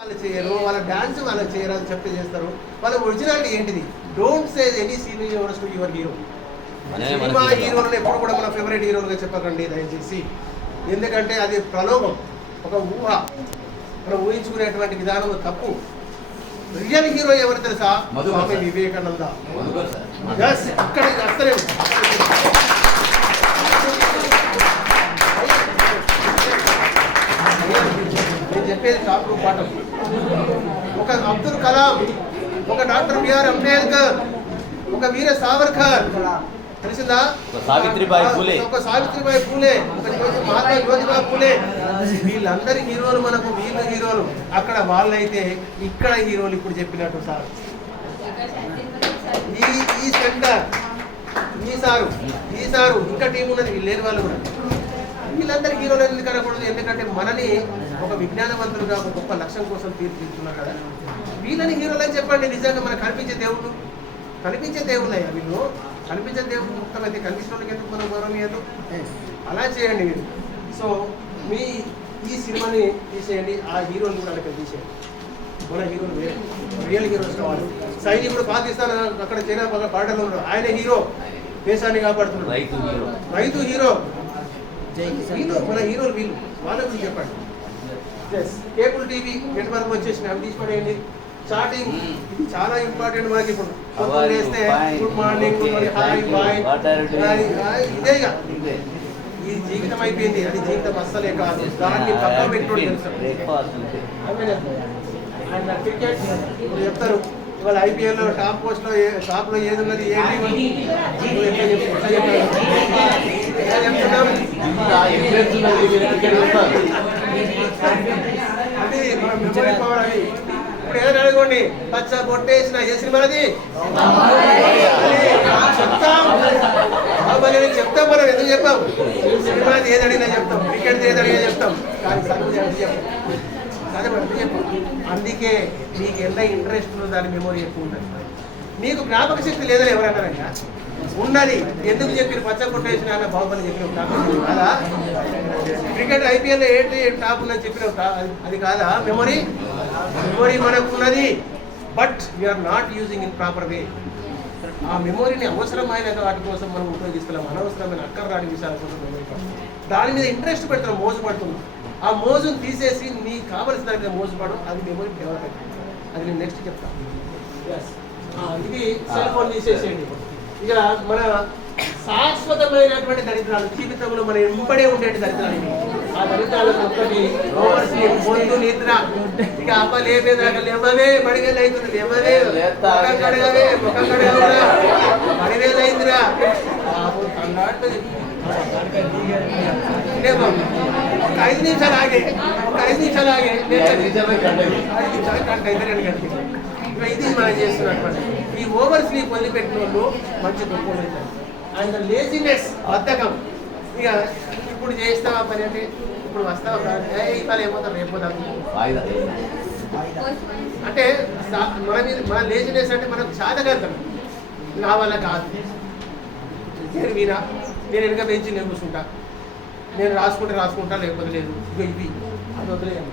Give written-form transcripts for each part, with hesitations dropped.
వాళ్ళు చేయరు, వాళ్ళ డాన్స్ వాళ్ళు చేయరు అని చెప్పి చేస్తారు. వాళ్ళ ఒరిజినాలిటీ ఏంటిది? Don't say any senior yours to your hero. Cinema హీరోలను ఎప్పుడు కూడా మన ఫేవరెట్ హీరోలుగా చెప్పకండి దయచేసి. ఎందుకంటే అది ప్రలోభం, ఒక ఊహ, మనం ఊహించుకునేటువంటి విధానం తప్పు. రియల్ హీరో ఎవరు తెలుసా? స్వామి వివేకానంద. ఇక్కడ అసలే నేను చెప్పేది టాప్ పాఠం. ఒక అబ్దుల్ కలాం, ఒక డాక్టర్ బిఆర్ అంబేద్కర్, ఒక వీర సావర్కర్, తెలిసిందా? ఒక సావిత్రిబాయి పూలే, ఒక మహాత్మా జ్యోతిబా పూలే. వీళ్ళందరి హీరోలు మనకు, వీళ్ళ హీరోలు అక్కడ వాళ్ళైతే ఇక్కడ హీరోలు ఇప్పుడు చెప్పినట్టు సార్ ఈ సెంటర్ ఈ సారు ఇంకా టీం ఉన్నది, వీళ్ళు లేని వాళ్ళు కూడా. వీళ్ళందరి హీరోలు ఎందుకు అనకూడదు? ఎందుకంటే మనని ఒక విజ్ఞానవంతులుగా ఒక గొప్ప లక్ష్యం కోసం తీర్చిదిద్దుతున్నారు కదా. వీళ్ళని హీరోలు అని చెప్పండి. నిజంగా మనకు కనిపించే దేవుళ్ళయ్యా వీళ్ళు. కనిపించే దేవుడు ముఖ్యమైతే కనిపించిన వాళ్ళకి ఎందుకు మనం గౌరవనీయదు? అలా చేయండి మీరు. సో మీ ఈ సినిమాని తీసేయండి, ఆ హీరోని కూడా అక్కడ తీసేయండి. మన హీరోలు వేరే, రియల్ హీరోస్ కావాలి. సైనికుడు పాకిస్తాన్ అక్కడ చైనా బార్డర్లో ఉన్నాడు, ఆయన హీరో, దేశాన్ని కాపాడుతున్నాడు. రైతు హీరో. వీళ్ళు మన హీరోలు, వీళ్ళు వాళ్ళ గురించి చెప్పండి. కేబుల్ టీవీ నెట్వర్క్ వచ్చేసిన అవి తీసుకోండి. స్టార్టింగ్ ఇది చాలా ఇంపార్టెంట్ మనకి. ఇప్పుడు వేస్తే గుడ్ మార్నింగ్, హాయ్ బాయ్, ఇదేగా ఈ జీవితం అయిపోయింది. అది జీవితం అస్సలే కాదు, దాన్ని పక్క పెట్టుకోండి. అండ్ క్రికెట్ ఇప్పుడు చెప్తారు ఇవాళ ఐపీఎల్ లో టాప్ పోస్ట్ లో టాప్ లో ఏది ఉన్నది, అది మన మెమరీ పవర్. అది ఇప్పుడు ఏదైనా అడగండి, పచ్చ కొట్టేసిన ఏ సినిమాది చెప్తాం. చెప్తాం మనం ఎందుకు చెప్పాం? సినిమాది ఏది అడిగినా చెప్తాం, క్రికెట్ ఏది అడిగినా చెప్తాం, కానీ చదువు చెప్పాం. అందుకే మీకు ఎంత ఇంట్రెస్ట్ ఉందో దాని మెమొరీ ఎక్కువ ఉంటుంది. మీకు జ్ఞాపక శక్తి లేదని ఎవరన్నారయ్యా? ఉన్నది. ఎందుకు చెప్పిన పచ్చ కొట్టేసిన అన్న బాహుబలి చెప్పిన కాదా? క్రికెట్ ఐపీఎల్ ఏంటి టాప్ ఉందని చెప్పిన అది కాదా? మెమొరీ మనకు ఉన్నది, but we are not using in proper way. ఆ మెమొరీని అవసరమైన వాటి కోసం మనం ఉపయోగిస్తున్నాం, అనవసరమైన అక్కర్రాని విషయాల కోసం మెమొరీ. దాని మీద ఇంట్రెస్ట్ పెడుతున్నాం, మోజు పడుతున్నాం. ఆ మోజును తీసేసి నీకు కావలసిన దాని మీద మోజు పడడం, అది మెమొరీ డెవలప్ అవుతుంది. అది నేను నెక్స్ట్ చెప్తాను. ఇది సెల్ ఫోన్ తీసేసేయండి. ఇక మన శాశ్వతమైనటువంటి దరిద్రాలు, జీవితంలో మన ఎంబడే ఉండేటి దరిద్రాలు. ఆ దరిద్రాలకు ఒక్కటి పొందు నిద్ర. ఇక అప్ప లేపేదాకా లేవవే, మడివేలు అవుతుంది, లేవవే, ముఖం కడగవే, మడివేలు అయిందిరా అన్నాడుతుంది. ఒక 5 నిమిషాలు ఆగే, గంట అయితే 2 గంటలు. ఇది మనం చేస్తున్నటువంటి ఈ ఓవర్ స్లీప్ వదిలిపెట్టిన వాళ్ళు మంచి గొప్ప అవుతారు. అండ్ లేజినెస్, బద్ధకం. ఇక ఇప్పుడు చేస్తావా పని అంటే ఇప్పుడు వస్తావా, ఇవాళ ఏమవుతాం రేపోతాం అంటే మన లేజినెస్ అంటే మనకు సాధగలుగుతాం. నా వల్ల కాదు, నేను వీరా, నేను వెనుక బెంచి నేను కూర్చుంటా, నేను రాసుకుంటా లేకపోతే లేదు. ఇది అది వదిలేయండి.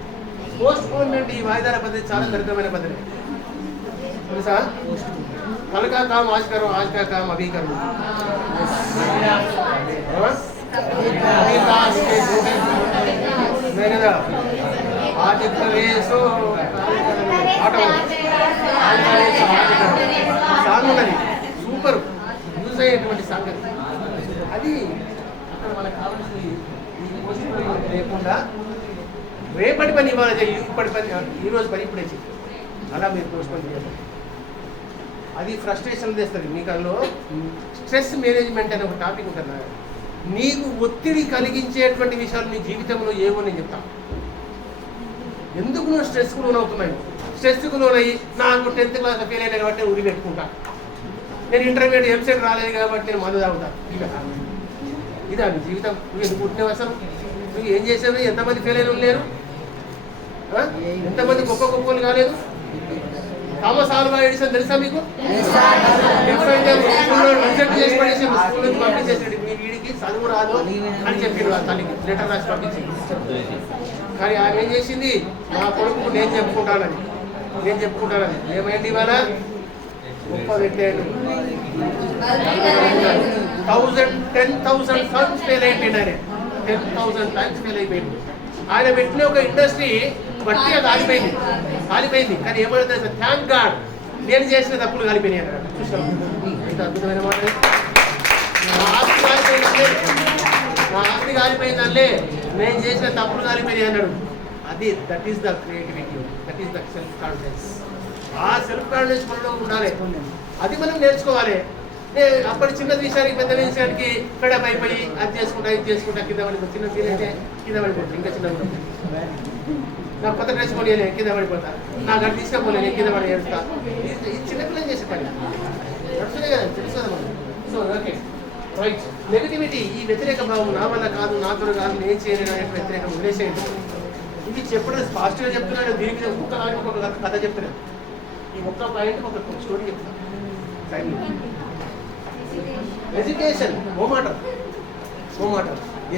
పోస్ట్ పోన్మెంట్, ఈ వాయిదాల పద్ధతి చాలా దరిద్రమైన పద్ధతి తెలుసా? కల్ కా కామ్ ఆజ్ కరో, ఆజ్ కా కామ్ అభీ కరో. ఆజ్ ప్రవేశో ఆటో సాంగ్ ఉన్నది, సూపర్ యూజ్ అయ్యేటువంటి సాంగ్. అది అక్కడ మనకు కావాల్సిన ఈ పోస్ట్ పోన్మెంట్ లేకుండా రేపటి పని ఇవాళ చేయి, ఇప్పటి పని ఈరోజు పని ఇప్పుడే చేయి. అలా మీరు పోస్ట్పోన్ చేయాలి. అది ఫ్రస్ట్రేషన్ తెస్తుంది. మీకు అందులో స్ట్రెస్ మేనేజ్మెంట్ అనే ఒక టాపిక్ ఉంటుంది. నీకు ఒత్తిడి కలిగించేటువంటి విషయాలు నీ జీవితంలో ఏవో నేను చెప్తాను. ఎందుకు నువ్వు స్ట్రెస్కు లోనవుతున్నాయి? స్ట్రెస్కు లోనయ్యి నాకు 10th క్లాస్ ఫెయిల్ అయినా కాబట్టి ఉరి పెట్టుకుంటా, నేను ఇంటర్మీడియట్ ఎంసెట్ రాలేదు కాబట్టి నేను మందు తాగుతా. ఇదా నీ జీవితం? నువ్వు ఎందుకు పుట్టినవు అసలు? నువ్వు ఏం చేసావు? ఎంతమంది ఫెయిల్ అయిన లేరు? ఎంతమంది గొప్పలు కాలేదు? థామస్ ఆల్వా ఎడిసన్ తెలుసా మీకు? రిజెక్ట్ చేసి పడేసి స్కూల్ నుంచి పంపించేసాడు. మీ వీడికి చదువు రాదు అని చెప్పారు, తల్లికి లెటర్ రాసి పంపించి. కానీ ఆమె ఏం చేసింది, నా కొడుకు నేను చెప్పుకుంటానని ఏమైంది ఇవాళ గొప్ప పెట్టాడు. 10,000 టైమ్స్ ఫెయిల్ అయిపోయింది ఆయన, 10,000 టైమ్స్ ఫెయిల్ అయిపోయింది. ఆయన పెట్టిన ఒక ఇండస్ట్రీ బట్టిగా కాలిపోయింది. కానీ ఏమైంది, థ్యాంక్ గాడ్ నేను చేసిన తప్పులు కాలిపోయినాయి అన్నాడు. చూసాం ఎంత అద్భుతమైన మాట. నా ఆస్తి కాలిపోయిందనిలే, నేను చేసిన తప్పులు కాలిపోయినాయి అన్నాడు. That is the creativity, that is the self confidence. ఆ సెల్ఫ్ కాన్ఫిడెన్స్ మనలో ఉండాలి, అది మనం నేర్చుకోవాలి. అప్పటి చిన్న విషయానికి పెద్ద విషయానికి ఫెడప్ అయిపోయి అది చేసుకుంటా కింద పడిపోతుంది. చిన్న సీన్ కింద పడిపోతుంది, ఇంకా చిన్న నాకు కొత్త డ్రెస్ కొనియలే కింద పడిపోతా, నాకు అది తీసుకపోలే కింద పడి ఏడుస్తా. ఇది చిన్నపిల్లలు చేసే పని నడుస్తున్నాయి కదా, తెలుసు కదా మనం. So okay right. నెగిటివిటీ, ఈ వ్యతిరేక భావం, నా వల్ల కాదు, నాతో కాదు, నేను చేయలేను అనే వ్యతిరేకం వదిలేసేయండి. ఇది చెప్పడం పాజిటివ్గా చెప్తున్నాను, దీని మీద ఒక్కొక్క కథ చెప్తున్నాను. ఈ ఒక్క పాయింట్ ఒక స్టోరీ చెప్తాను. టైంలో ఎడ్యుకేషన్ ఓమాటం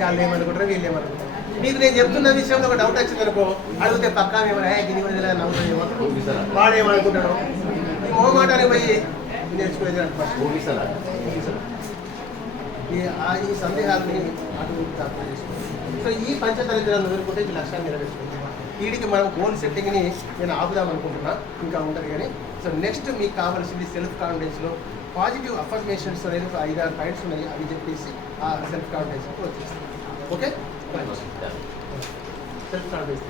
వాళ్ళు ఏమనుకుంటారు, వీళ్ళు ఏమనుకుంటారు. మీకు నేను చెప్తున్న విషయంలో ఒక డౌట్ వచ్చింది అనుకో, అడిగితే పక్కా ఏమైనా గిరి నవ్వుతాడేమో, వాడేమనుకుంటాడు. ఈ ఓమాటానికి పోయి నేర్చుకునేది ఈ సందేహాలని అటు చేసుకోవాలి. సో ఈ పంచతరిత్రాలను ఎదుర్కొంటే ఈ లక్ష్యాన్ని నెరవేర్చుకుంటాం. వీడికి మనం గోల్ సెట్టింగ్ని నేను ఆపుదాం అనుకుంటున్నా, ఇంకా ఉంటుంది కానీ. సో నెక్స్ట్ మీకు కావాల్సింది సెల్ఫ్ కాన్ఫిడెన్స్లో పాజిటివ్ అఫర్మేషన్స్ అనేది 5-6 పాయింట్స్ ఉన్నాయి, అవి చెప్పేసి ఆ సెల్ఫ్ కాన్ఫిడెన్స్ వచ్చేస్తాం. Okay, self confidence